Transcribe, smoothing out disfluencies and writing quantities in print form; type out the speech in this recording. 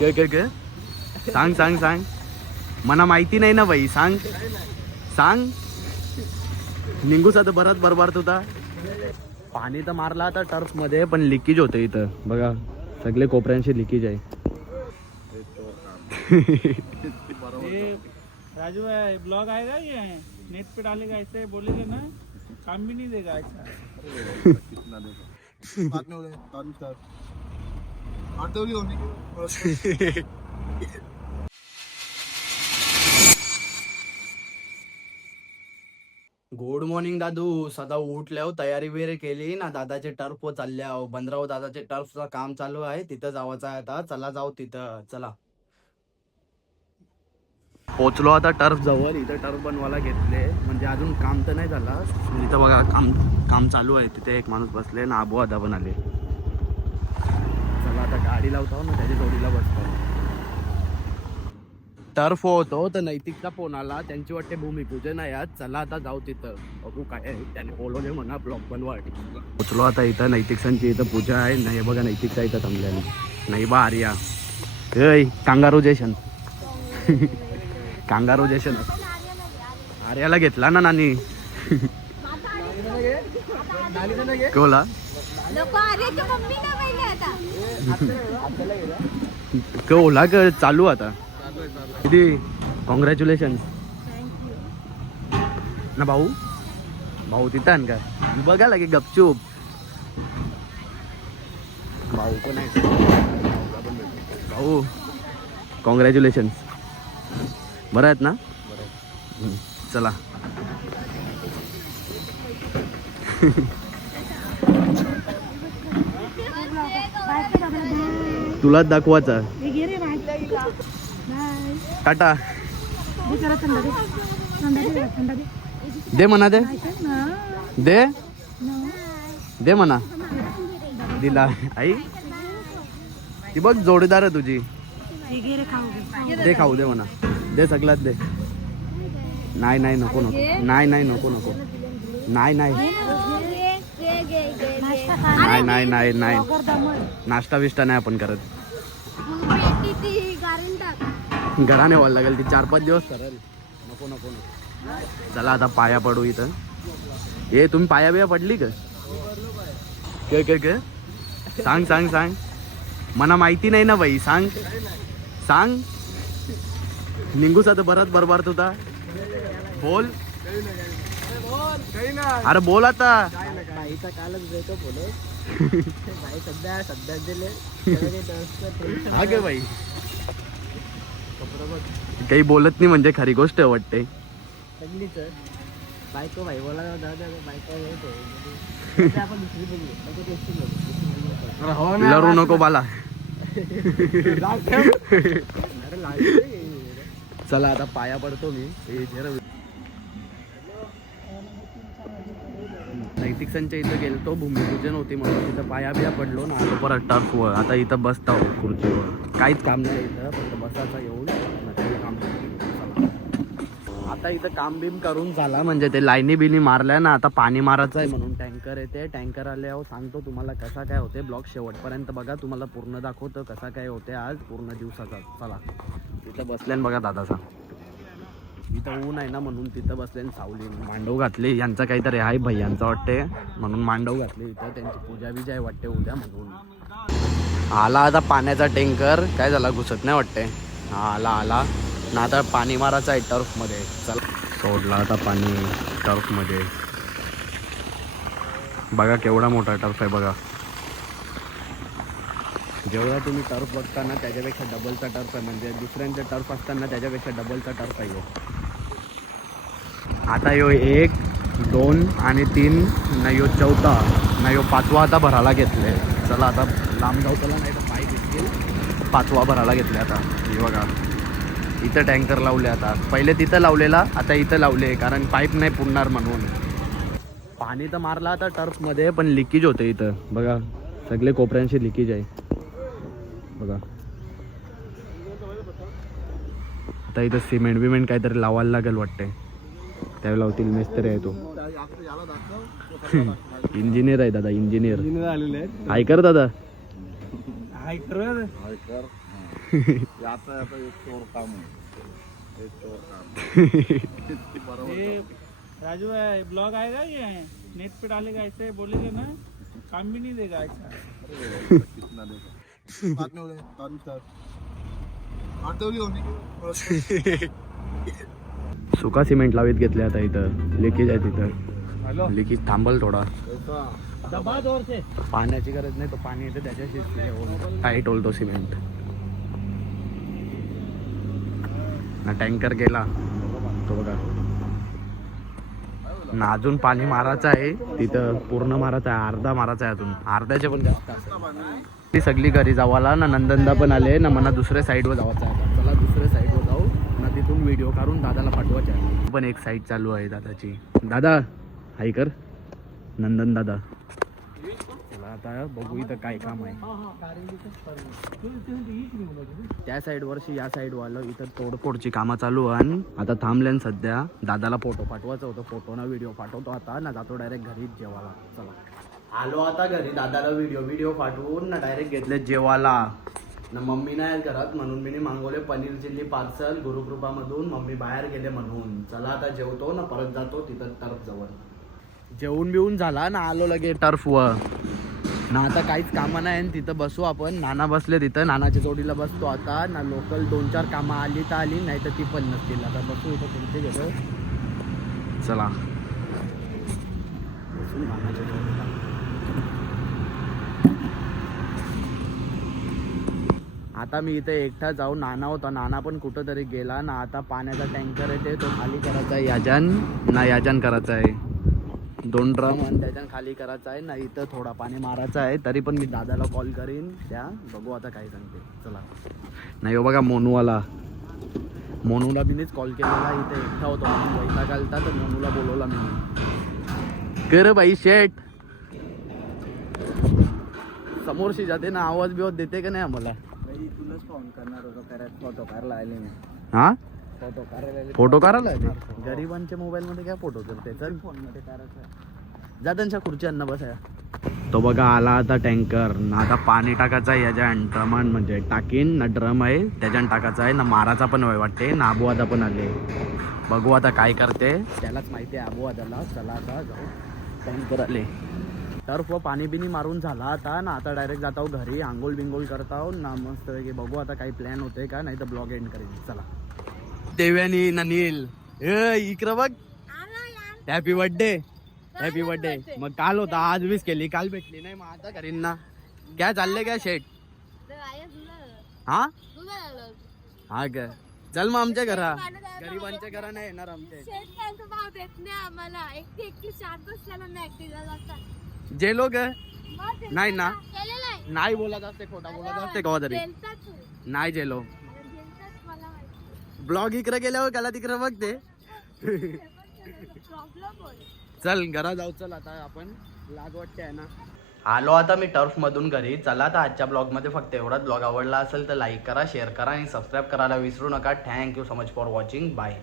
काय सांग सांग सांग. मला माहिती नाही ना बाई, सांग सांग. निघूस आता बराच बरबार होता. पाणी तर मारला आता टर्फ मध्ये, पण लिकेज होतं इथं बघा. सगळे कोपऱ्यांशी लिकेज आहे. राजू है ब्लॉग आएगा ये नेट पे डालेगा, ऐसे बोलेगा ना काम भी नहीं देगा ऐसा. कितना देगा बाद में गुड मॉर्निंग दादू. सदा उठल्या तयारी वगैरे केली ना. दादाचे टर्फ चालल्या बंदराव. दादाचे टर्फचं काम चालू आहे, तिथं जावायचं आहे आता. चला जाऊ तिथं. चला पोचलो आता टर्फ जवळ. इथं टर्फ बनवायला घेतले, म्हणजे अजून काम तर नाही झाला. इथं बघा काम चालू आहे. तिथे एक माणूस बसले ना. आबू आदा पण आले. चला आता गाडी लावतो ना, त्याच्या जोडीला बसतो. टर्फ होतो तर नैतिकचा फोन आला. त्यांची वाटते भूमिपूजन आहे आज. चला आता जाऊ तिथं, बघू काय आहे. त्याने बोलवले म्हणा ब्लॉग बनवा. पोचलो आता इथं. नैतिकसांची इथं पूजा आहे. नाही बघा नैतिकचा इथं थांबल्याने. नाही बा आर्या. ए कांगारू जयशन. कांगारू जयशन. आर्याला घेतला ना नानी. कोला ओला क चालू आता. किती कॉंग्रॅच्युलेशन ना भाऊ. भाऊ तिथं का बघा लागे गपचूप. भाऊ पण आहे. भाऊ कॉंग्रॅच्युलेशन. बरं आहेत ना. चला तुलाच दाखवायचा. टाटा दे म्हणा. दे दे दे म्हणा. दिला आई. ती बघ जोडीदार आहे तुझी. दे खाऊ दे म्हणा. दे सगळ्यात दे. नाही नाही नको नको. नाही नाही नको नको. नाही नाही नाही नाही नाही नाही. नाश्ता विष्टा नाही आपण करत. घराने व्हायला लागेल ती. 4-5 दिवस करेल. नको नको नको. चला आता पाया पडू इथं. हे तुम्ही पाया बिया पडली का. काय सांग सांग सांग. मला माहिती नाही ना बाई, सांग सांग. निघूस आता बराच बरबार होता. बोल अरे बोल आता. कालच ब्रेकअप बोलो. सध्या दिले हा गे बाई. काही बोलत नाही म्हणजे खरी गोष्ट वाटते. बायको भाई बोला बायको लरू नको बाला. चला आता पाया पडतो मी. नैतिकसांच्या इथं गेलतो. भूमिपूजन होती म्हणून तिथं पाया बिया पडलो ना. आता परत टर्फवर. आता इथं बसता हो खुर्चीवर. काहीच काम नाही इथं, फक्त बसायचा येऊन काम. आता इथं काम बिम करून झाला म्हणजे ते लाईनी बिनी मारल्या ना. आता पाणी मारायचं आहे म्हणून टँकर येते. टँकर आल्यावर सांगतो तुम्हाला कसा काय होते. ब्लॉग शेवटपर्यंत बघा. तुम्हाला पूर्ण दाखवतो कसा काय होते आज पूर्ण दिवसाचा. चला इथं बसल्यान बघा दादाचा. इथं ऊन आहे ना म्हणून तिथं बसल्यान सावली. मांडव घातले. यांचा काहीतरी आहे भैयांचा वाटते म्हणून मांडव घातले इथं. त्यांची पूजा बिजा आहे वाटते उद्या म्हणून. आला आता पाण्याचा टँकर. काय झाला घुसत नाही वाटते. हा आला ना. आता पाणी मारायचं आहे टर्फमध्ये. चला सोडला आता पाणी टर्फमध्ये. बघा केवढा मोठा टर्फ आहे बघा. जेवढा तुम्ही टर्फ बघता ना त्याच्यापेक्षा डबलचा टर्फ आहे. म्हणजे दुसऱ्यांचा टर्फ असताना त्याच्यापेक्षा डबलचा टर्फ आहे. आता यो 1, 2 आणि 3 नाही यो 4था नाही यो 5वा आता भरायला घेतले. चला आता लांब जाऊ. चला नाही तर पाय घेततील. 5वा भरायला घेतले आता. हे बघा इथं टँकर लावले. आता पहिले तिथं लावलेला, आता इथं लावले कारण पाईप नाही पुरणार म्हणून. पाणी तर मारला आता टर्फमध्ये, पण लिकेज होतं इथं बघा. सगळे कोपऱ्यांशी लिकेज आहे बघा. आता इथं सिमेंट बिमेंट काहीतरी लावायला लागेल वाटते. त्यावेळी लावतील. मिस्त्री आहे तो. इंजिनियर आहे दादा. इंजिनियर ऐकर दादा. आता आता एक चोर काम आहे. एक चोर काम बरोबर. ये राजू है ब्लॉग आएगा ये नेट पे डालेगा ऐसे बोलेगा ना काम भी नहीं देगा ऐसा. अरे कितना देखो. बाद में हो गए. आते होगी. सुका सिमेंट लावीत घेतले आता इथं. लिकेज आहे तिथं. लिकेज थांबल थोडा. पाण्याची गरज नाही, तो पाणी येते त्याच्याशी टाईट होतो सिमेंट ना. टँकर गेला तो बघा ना. अजून पाणी मारायचं आहे तिथं. पूर्ण मारायचं आहे, अर्धा मारायचा आहे अजून. अर्ध्याचे पण जास्त असेल. ती सगळी घरी जावाला ना. नंदनदा पण आले ना. मला दुसऱ्या साईडवर जावायचं आहे. चला दुसऱ्या साईडवर जाऊ ना. तिथून व्हिडिओ काढून दादाला पाठवायचे आहे. पण एक साईड चालू आहे दादाची. दादा हाय कर नंदन दादा. चला आता बघू इथं काय काम आहे. त्या साईड वरशी या साईड वाला इथं तोडफोडची कामं चालू आहे. आता थांबल्यान सध्या. दादाला फोटो पाठवायचं होतं. फोटो ना व्हिडिओ पाठवतो आता ना. जातो डायरेक्ट घरी जेवायला. चला आलो आता घरी. दादाला व्हिडिओ पाठवून ना डायरेक्ट घेतले जेवायला ना. मम्मी नाही घरात म्हणून मी मागवले पनीर चिल्ली पार्सल गुरुकृपामधून. मम्मी बाहेर गेले म्हणून. चला आता जेवतो ना. परत जातो तिथं टर्फ जवळ. जेवून बिवून झाला ना. आलो लगे टर्फ वर ना. आता काहीच कामं नाही. तिथं बसू आपण. नाना बसले तिथं. नानाच्या जोडीला बसतो आता ना. लोकल 2-4 कामं आली तर आली, नाही तर ती पण नसतील. आता बसू इथं पुढचे घेतो. चला बसू नानाच्या जोडीला. आता मी इथे एकटा जाऊ. नाना होता. नाना पण कुठं तरी गेला ना. आता पाण्याचा टँकर येते तो खाली करायचा आहे. याजन ना याजन करायचा आहे. 2 ड्रम आणि त्याच्यानं खाली करायचं आहे ना. इथं थोडा पाणी मारायचं आहे. तरी पण मी दादाला कॉल करीन. त्या बघू आता काय सांगते. चला नाही हो बघा मोनूवाला. मोनूला मीच कॉल केलेला. इथे एकटा होतो म्हणून वैताग आलता तर मोनूला बोलवला मी. कर बाई शेट. समोरशी जाते ना. आवाज बिवाज देते का नाही आम्हाला. तुलाच फोन करणार होतो. करत फोटो काढला आले मी. हा फोटो काढायला गरिबांच्या मोबाईल मध्ये काय फोटो करते. चल फोन मध्ये करायचं. जा त्यांच्या खुर्च्यांना बसाया. तो बघा आला आता टँकर ना. आता पाणी टाकायचं आहे याच्या ड्रमान म्हणजे टाकीन ना. ड्रम आहे त्याच्यानं टाकायचं आहे ना. माराचा पण वाटते ना. आबूआदा पण आले. बघू आता काय करते त्यालाच माहिती आहे आबूआदाला. चला आता जाऊ. टँकर आले. टर्फ व पाणी बिनी मारून झाला आता ना. आता डायरेक्ट जातो घरी. आंघोळ बिंगोळ करताव ना. मस्त की बघू आता काही प्लॅन होते का नाही तर ब्लॉग एंड करेन. चला देव्यानी ना नील इकडं बघ. Happy birthday. Happy birthday. मग काल होता आज विश केली. काल भेटली नाही. मग आता करीन ना. काय चाललंय काय शेट. हा हा काय. चल मग आमच्या घरा. गरिबांच्या घरा नाही येणार आमच्या. जे लोक नाही ना. नाही बोलत असते. खोटा बोलत असते कवा तरी. नाही जेलो. ब्लॉग इकडे गेल्यावर त्याला तिकडे बघते. चल घरा जाऊ. चल आता आपण. लाज वाटते आहे ना. आलो आता मी टर्फ मधून घरी. चला तर आजच्या ब्लॉग मध्ये फक्त एवढाच. ब्लॉग आवडला असेल तर लाईक करा, शेअर करा आणि सबस्क्राईब करायला विसरू नका. Thank you so much for watching. Bye.